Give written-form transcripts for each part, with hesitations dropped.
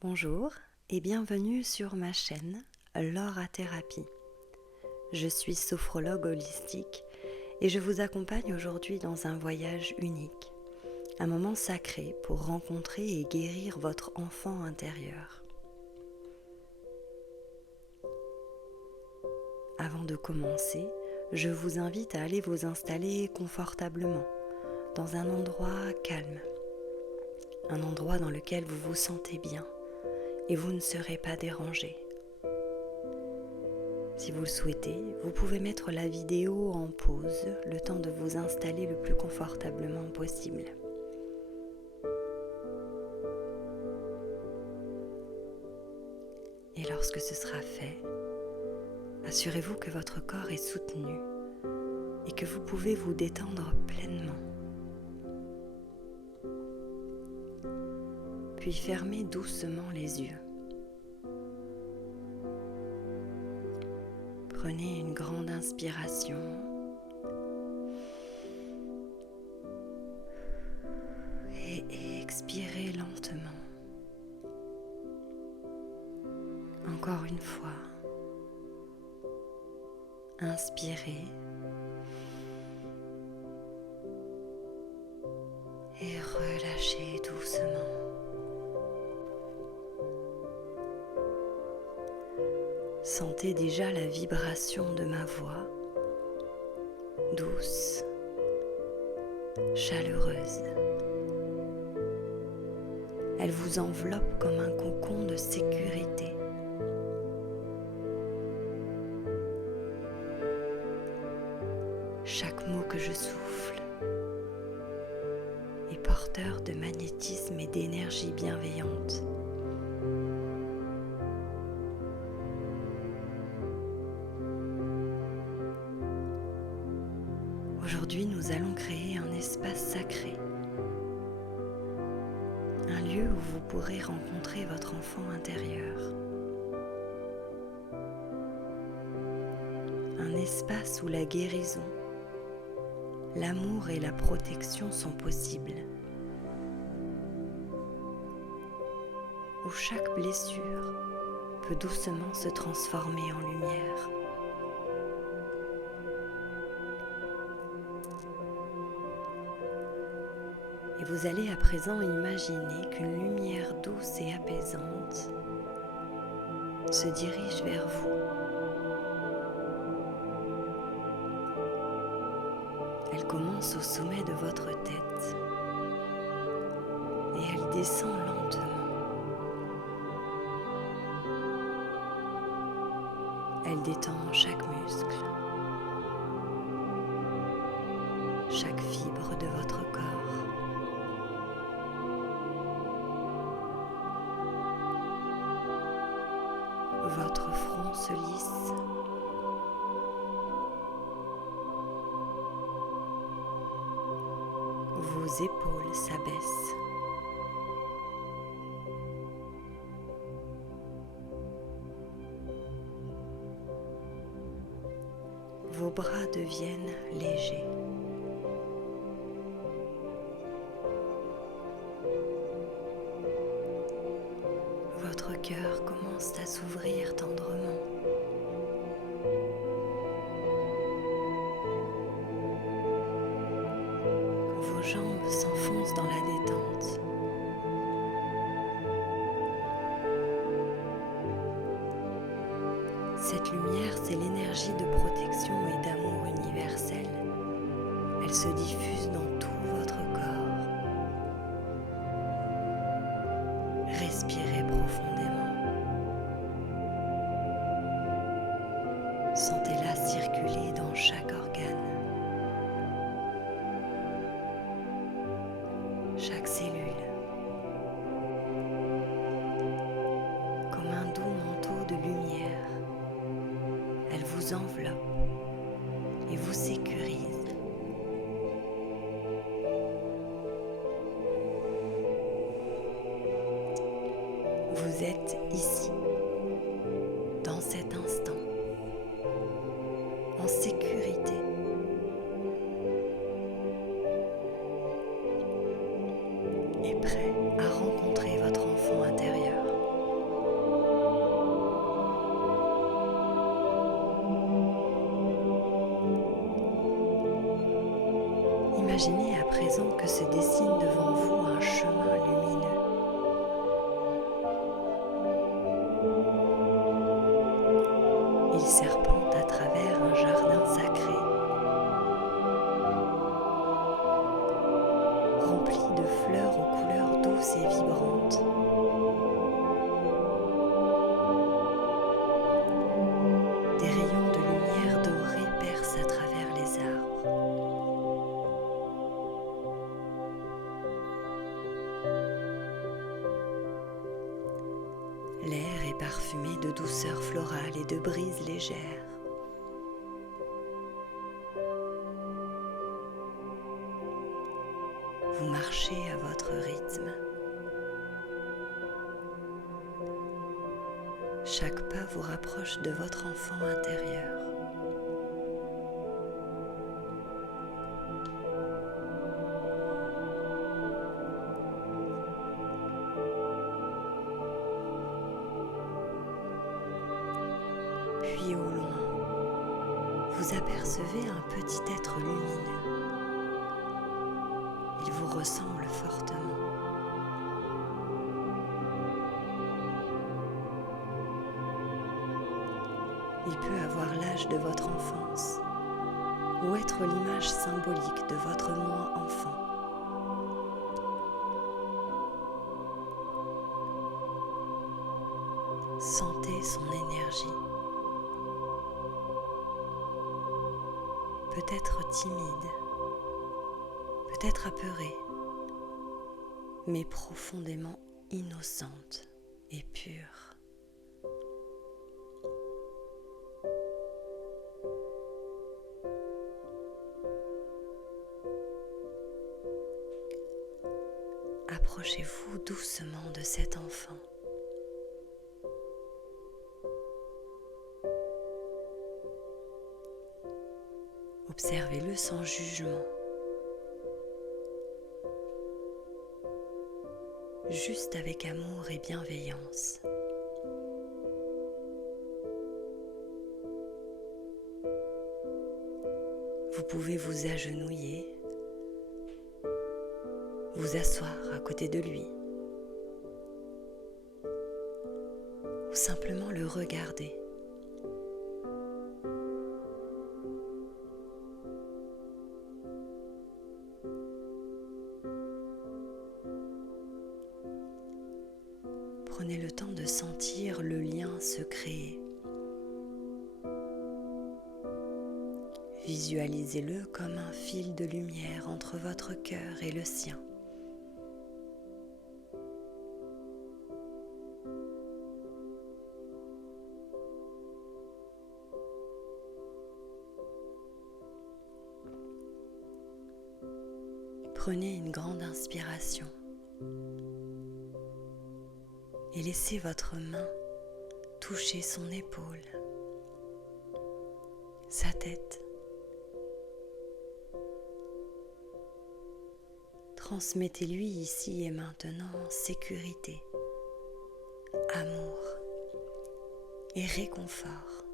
Bonjour et bienvenue sur ma chaîne Laura Thérapie. Je suis sophrologue holistique et je vous accompagne aujourd'hui dans un voyage unique, un moment sacré pour rencontrer et guérir votre enfant intérieur. Avant de commencer, je vous invite à aller vous installer confortablement dans un endroit calme, un endroit dans lequel vous vous sentez bien et vous ne serez pas dérangé. Si vous le souhaitez, vous pouvez mettre la vidéo en pause le temps de vous installer le plus confortablement possible. Et lorsque ce sera fait, assurez-vous que votre corps est soutenu et que vous pouvez vous détendre pleinement. Puis fermez doucement les yeux. Prenez une grande inspiration et expirez lentement. Encore une fois, inspirez et relâchez doucement. Sentez déjà la vibration de ma voix, douce, chaleureuse. Elle vous enveloppe comme un cocon de sécurité. Chaque mot que je souffle est porteur de magnétisme et d'énergie bienveillante. Aujourd'hui, nous allons créer un espace sacré, un lieu où vous pourrez rencontrer votre enfant intérieur. Un espace où la guérison, l'amour et la protection sont possibles. Où chaque blessure peut doucement se transformer en lumière. Et vous allez à présent imaginer qu'une lumière douce et apaisante se dirige vers vous. Elle commence au sommet de votre tête et elle descend lentement. Elle détend chaque muscle, chaque fibre de votre corps. Votre front se lisse. Vos épaules s'abaissent. Vos bras deviennent légers. Votre cœur commence à s'ouvrir tendrement. Vos jambes s'enfoncent dans la détente. Cette lumière, c'est l'énergie de protection et d'amour universel. Elle se diffuse dans tout votre corps. Respirez profondément. Sentez-la circuler dans chaque organe, chaque cellule, comme un doux manteau de lumière. Elle vous enveloppe et vous sécurise. Vous êtes ici, dans cet instant, en sécurité. Et prêt à rencontrer votre enfant intérieur. Imaginez à présent que se dessine devant vous un chemin lumineux. Il serpente à travers un jardin sacré, rempli de fleurs aux couleurs douces et vibrantes. Des rayons de lumière dorée percent à travers les arbres. L'air est parfumé de douceur florale et de brises légères. Vous marchez à votre rythme. Chaque pas vous rapproche de votre enfant intérieur. Puis au loin, vous apercevez un petit être lumineux. Il vous ressemble fortement. Il peut avoir l'âge de votre enfance ou être l'image symbolique de votre moi enfant. Sentez son énergie. Peut-être timide, peut-être apeurée, mais profondément innocente et pure. Approchez-vous doucement de cet enfant. Observez-le sans jugement, juste avec amour et bienveillance. Vous pouvez vous agenouiller, vous asseoir à côté de lui, ou simplement le regarder. Prenez le temps de sentir le lien se créer. Visualisez-le comme un fil de lumière entre votre cœur et le sien. Prenez une grande inspiration et laissez votre main toucher son épaule, sa tête. Transmettez-lui ici et maintenant sécurité, amour et réconfort.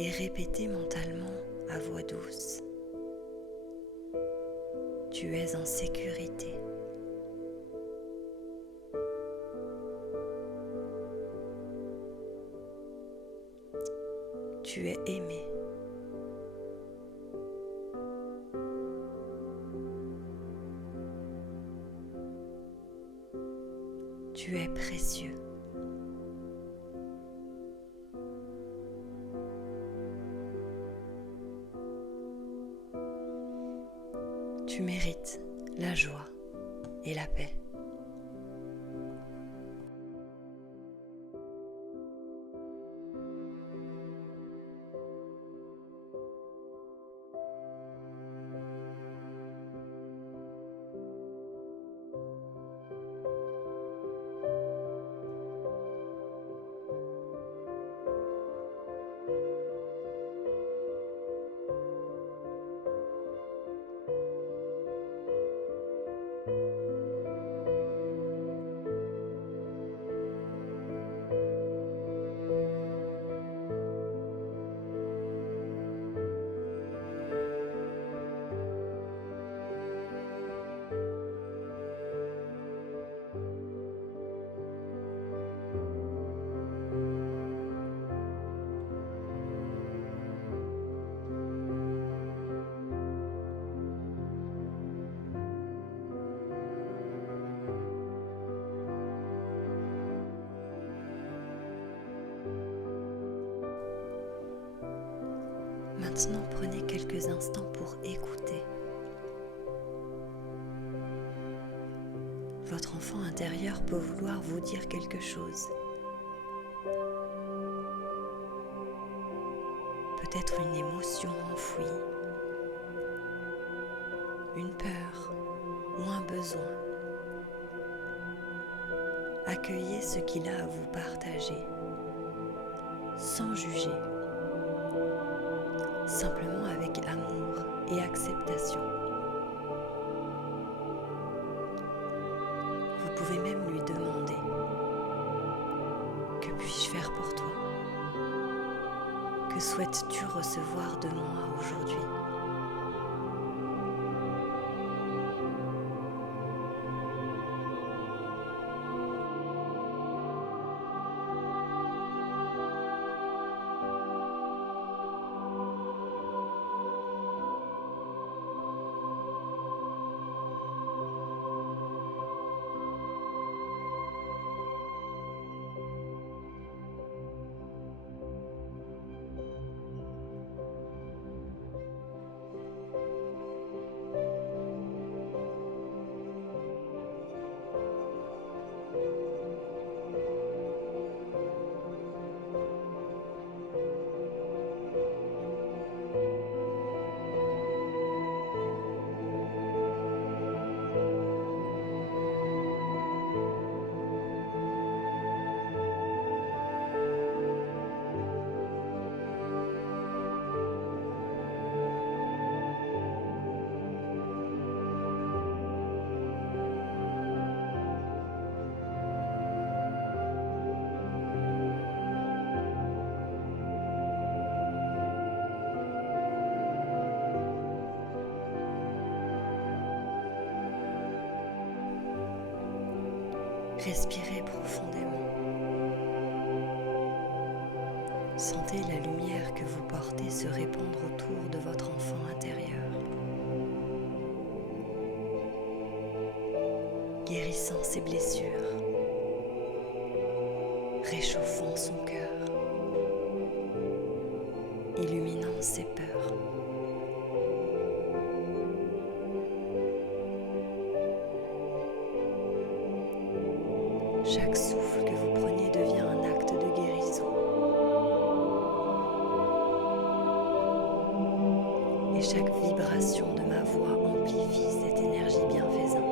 Et répétez mentalement à voix douce: tu es en sécurité. Tu es aimé. Tu es précieux. Tu mérites la joie et la paix. Maintenant, prenez quelques instants pour écouter. Votre enfant intérieur peut vouloir vous dire quelque chose. Peut-être une émotion enfouie, une peur ou un besoin. Accueillez ce qu'il a à vous partager, sans juger, simplement avec amour et acceptation. Vous pouvez même lui demander « Que puis-je faire pour toi ? Que souhaites-tu recevoir de moi aujourd'hui ?» Respirez profondément. Sentez la lumière que vous portez se répandre autour de votre enfant intérieur, guérissant ses blessures, réchauffant son cœur, illuminant ses peurs. Chaque souffle que vous prenez devient un acte de guérison. Et chaque vibration de ma voix amplifie cette énergie bienfaisante.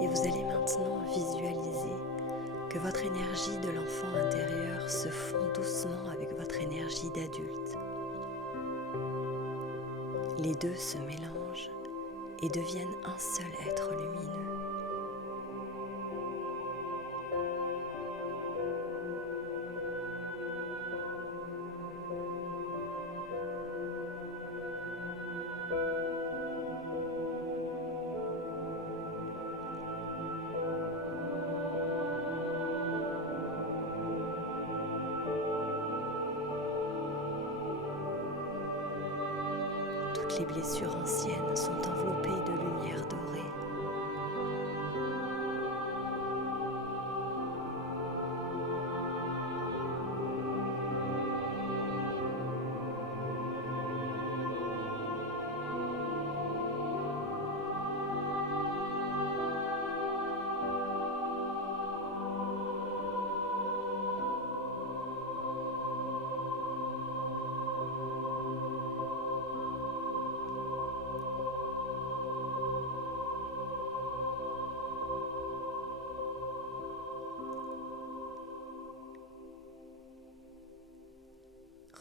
Et vous allez maintenant visualiser que votre énergie de l'enfant intérieur se fond doucement avec votre énergie d'adulte. Les deux se mélangent et deviennent un seul être lumineux. Toutes les blessures anciennes sont enveloppées de lumière dorée.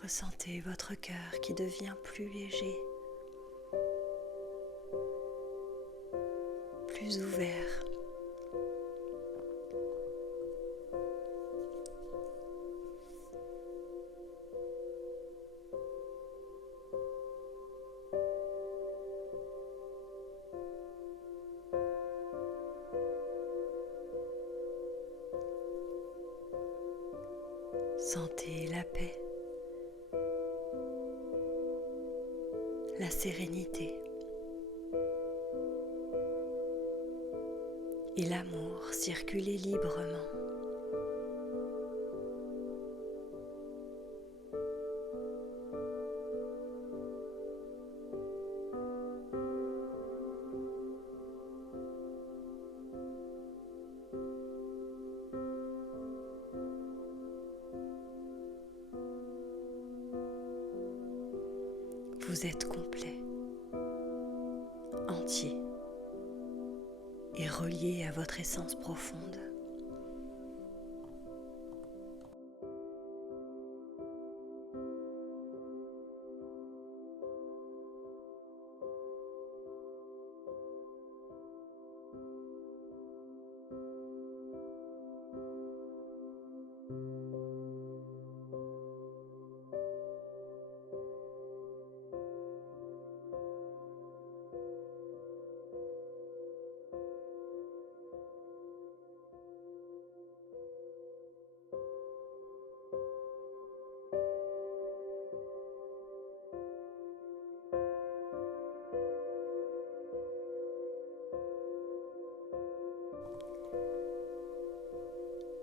Ressentez votre cœur qui devient plus léger, plus ouvert. Sentez la paix, la sérénité et l'amour circuler librement. Vous êtes complet, entier et relié à votre essence profonde.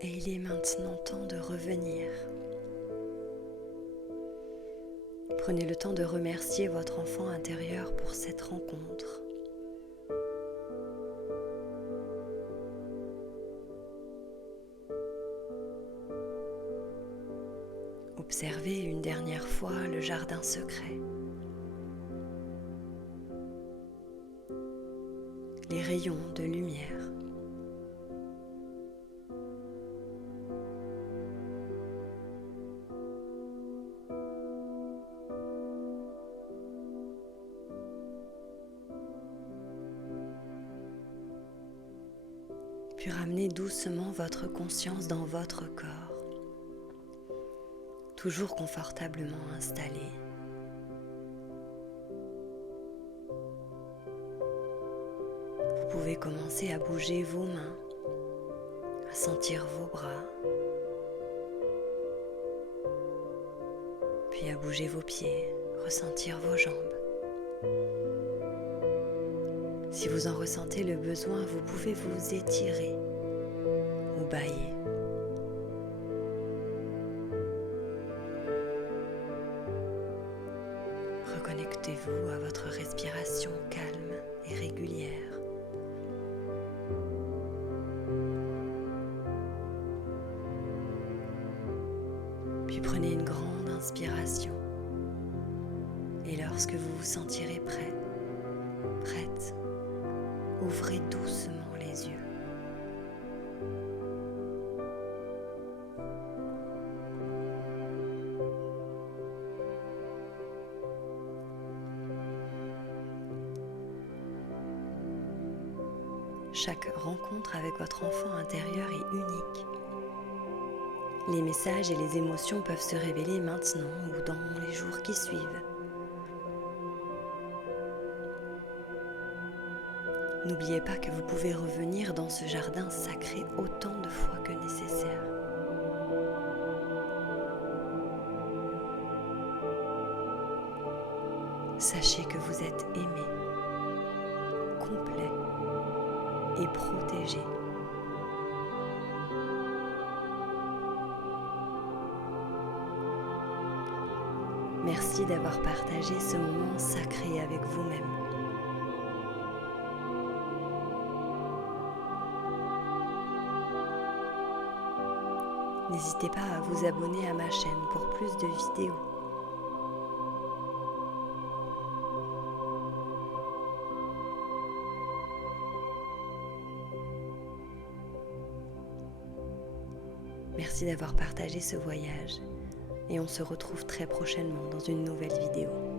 Et il est maintenant temps de revenir. Prenez le temps de remercier votre enfant intérieur pour cette rencontre. Observez une dernière fois le jardin secret. Les rayons de lumière. Puis ramenez doucement votre conscience dans votre corps, toujours confortablement installé. Vous pouvez commencer à bouger vos mains, à sentir vos bras, puis à bouger vos pieds, ressentir vos jambes. Si vous en ressentez le besoin, vous pouvez vous étirer ou bâiller. Reconnectez-vous à votre respiration calme et régulière. Puis prenez une grande inspiration. Et lorsque vous vous sentirez prêt, prête, ouvrez doucement les yeux. Chaque rencontre avec votre enfant intérieur est unique. Les messages et les émotions peuvent se révéler maintenant ou dans les jours qui suivent. N'oubliez pas que vous pouvez revenir dans ce jardin sacré autant de fois que nécessaire. Sachez que vous êtes aimé, complet et protégé. Merci d'avoir partagé ce moment sacré avec vous-même. N'hésitez pas à vous abonner à ma chaîne pour plus de vidéos. Merci d'avoir partagé ce voyage et on se retrouve très prochainement dans une nouvelle vidéo.